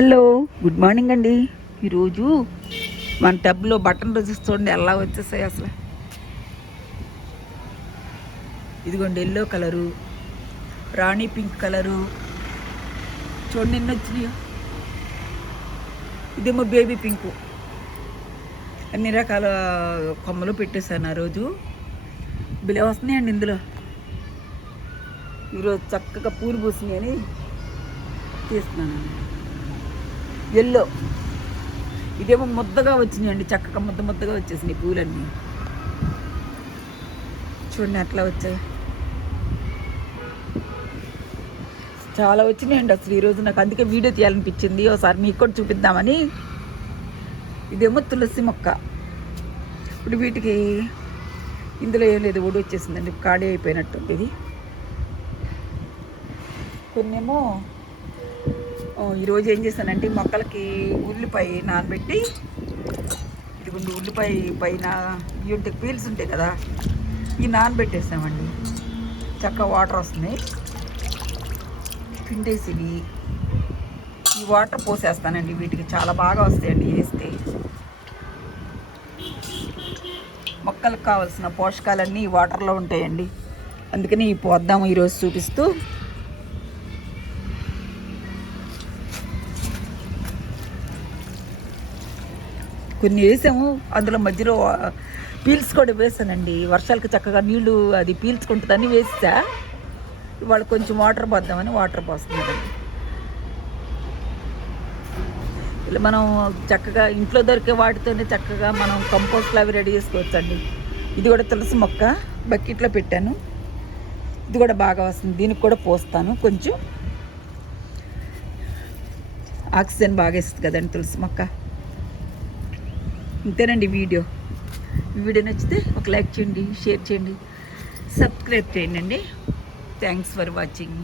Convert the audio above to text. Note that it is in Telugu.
హలో, గుడ్ మార్నింగ్ అండి. ఈరోజు మన టబ్లో బటన్ రోజెస్ చూడండి ఎలా వచ్చేసాయి అసలు. ఇదిగోండి ఎల్లో కలరు, రాణి పింక్ కలరు, చూడండి ఎన్ని వచ్చినాయో. ఇదేమో బేబీ పింకు. అన్ని రకాల కొమ్మలు పెట్టేశాను ఆ రోజు. బిలే వస్తున్నాయండి ఇందులో. ఈరోజు చక్కగా పూలు పూసినాయని తీస్తున్నాను. ఎల్లో, ఇదేమో ముద్దగా వచ్చినాయండి, చక్కగా ముద్దగా వచ్చేసినాయి పూలన్నీ. చూడండి అట్లా వచ్చాయి, చాలా వచ్చినాయండి అసలు ఈరోజు. నాకు అందుకే వీడియో తీయాలనిపించింది, ఒకసారి మీకు కూడా చూపిద్దామని. ఇదేమో తులసి మొక్క. ఇప్పుడు వీటికి ఇందులో ఏం లేదు, ఒడి వచ్చేసిందండి, ఖాళీ అయిపోయినట్టుంది ఇది. కొన్నేమో ఈరోజు ఏం చేశానంటే మొక్కలకి ఉల్లిపాయ నానబెట్టి, ఇదిగోండి ఉల్లిపాయ పైన ఇవి ఉంటాయి, పీల్స్ ఉంటాయి కదా, ఇవి నానబెట్టేసామండి. చక్కగా వాటర్ వస్తున్నాయి, పిండేసి ఈ వాటర్ పోసేస్తానండి. వీటికి చాలా బాగా వస్తాయండి వేస్తే. మొక్కలకు కావాల్సిన పోషకాలన్నీ ఈ వాటర్లో ఉంటాయండి, అందుకని ఈ పోద్దాము ఈరోజు చూపిస్తూ. కొన్ని వేసాము, అందులో మధ్యలో పీల్స్ కూడా వేసానండి. వర్షాలకి చక్కగా నీళ్లు అది పీల్చుకుంటుందని వేసా. ఇవాళ కొంచెం వాటర్ పోద్దామని వాటర్ పోస్తున్నారండి. ఇలా మనం చక్కగా ఇంట్లో దొరికే వాటితోనే చక్కగా మనం కంపోస్ట్లు అవి రెడీ చేసుకోవచ్చండి. ఇది కూడా తులసి మొక్క బకెట్లో పెట్టాను, ఇది కూడా బాగా వస్తుంది. దీనికి కూడా పోస్తాను, కొంచెం ఆక్సిజన్ బాగా ఇస్తుంది కదండి తులసి మొక్క. ఇంతేనండి వీడియో నచ్చితే ఒక లైక్ చేయండి, షేర్ చేయండి, సబ్స్క్రైబ్ చేయండి. Thanks for watching.